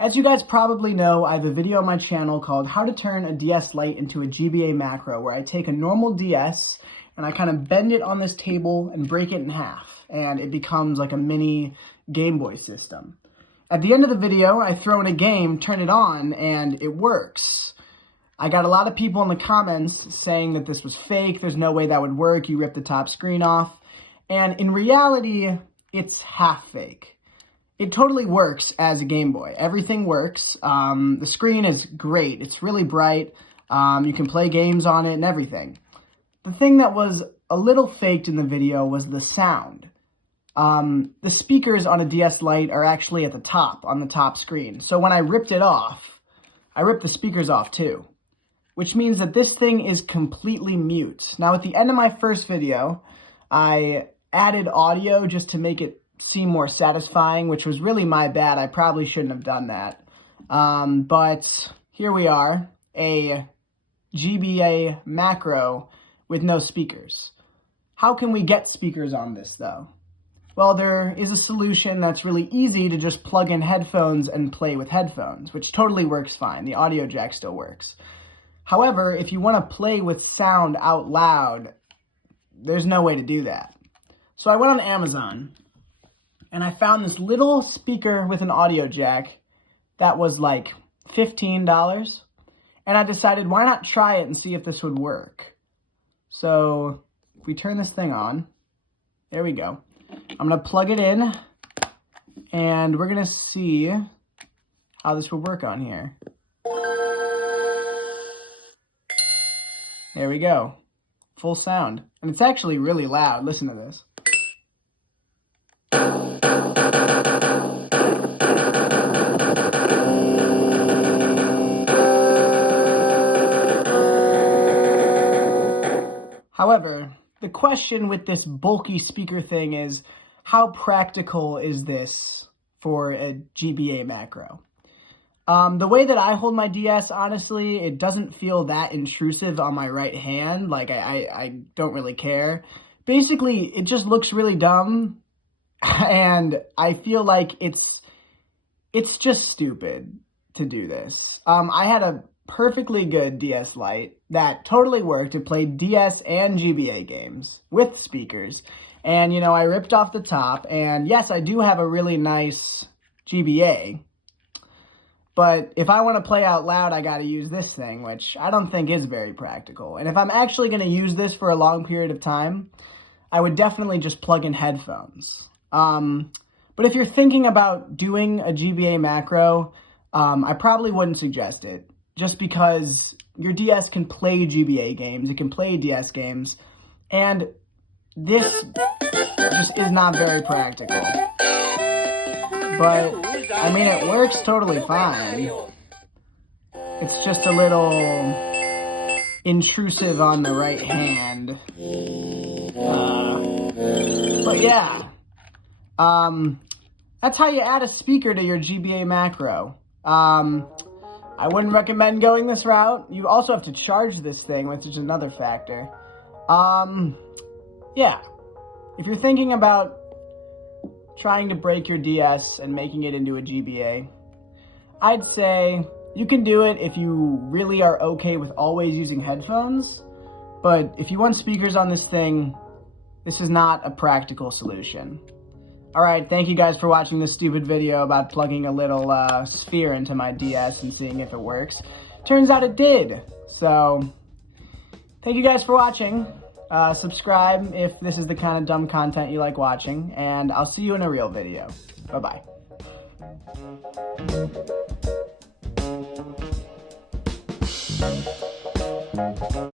As you guys probably know, I have a video on my channel called How to Turn a DS Lite into a GBA Macro, where I take a normal DS and I kind of bend it on this table and break it in half, and it becomes like a mini Game Boy system. At the end of the video, I throw in a game, turn it on, and it works. I got a lot of people in the comments saying that this was fake, there's no way that would work, you ripped the top screen off, and in reality, it's half fake. It totally works as a Game Boy. Everything works. The screen is great. It's really bright. You can play games on it and everything. The thing that was a little faked in the video was the sound. The speakers on a DS Lite are actually at the top, on the top screen. So when I ripped it off, I ripped the speakers off too, which means that this thing is completely mute. Now at the end of my first video, I added audio just to make it seem more satisfying, which was really my bad. I probably shouldn't have done that. But here we are, a GBA Macro with no speakers. How can we get speakers on this though? Well, there is a solution that's really easy to just plug in headphones and play with headphones, which totally works fine. The audio jack still works. However, if you want to play with sound out loud, there's no way to do that. So I went on Amazon and I found this little speaker with an audio jack that was like $15. And I decided, why not try it and see if this would work? So if we turn this thing on, there we go. I'm going to plug it in and we're going to see how this would work on here. There we go. Full sound. And it's actually really loud. Listen to this. However, the question with this bulky speaker thing is, how practical is this for a GBA Macro? The way that I hold my DS, honestly, it doesn't feel that intrusive on my right hand. Like, I don't really care. Basically, it just looks really dumb, and I feel like it's just stupid to do this. I had a perfectly good DS Lite that totally worked. It played DS and GBA games with speakers. And, you know, I ripped off the top. And yes, I do have a really nice GBA. But if I want to play out loud, I got to use this thing, which I don't think is very practical. And if I'm actually going to use this for a long period of time, I would definitely just plug in headphones. But if you're thinking about doing a GBA Macro, I probably wouldn't suggest it. Just because your DS can play GBA games, it can play DS games, and this just is not very practical. But, I mean, it works totally fine. It's just a little intrusive on the right hand. But yeah, that's how you add a speaker to your GBA Macro. I wouldn't recommend going this route. You also have to charge this thing, which is another factor. Yeah. If you're thinking about trying to break your DS and making it into a GBA, I'd say you can do it if you really are okay with always using headphones. But if you want speakers on this thing, this is not a practical solution. Alright, thank you guys for watching this stupid video about plugging a little sphere into my DS and seeing if it works. Turns out it did. So, thank you guys for watching. Subscribe if this is the kind of dumb content you like watching. And I'll see you in a real video. Bye-bye.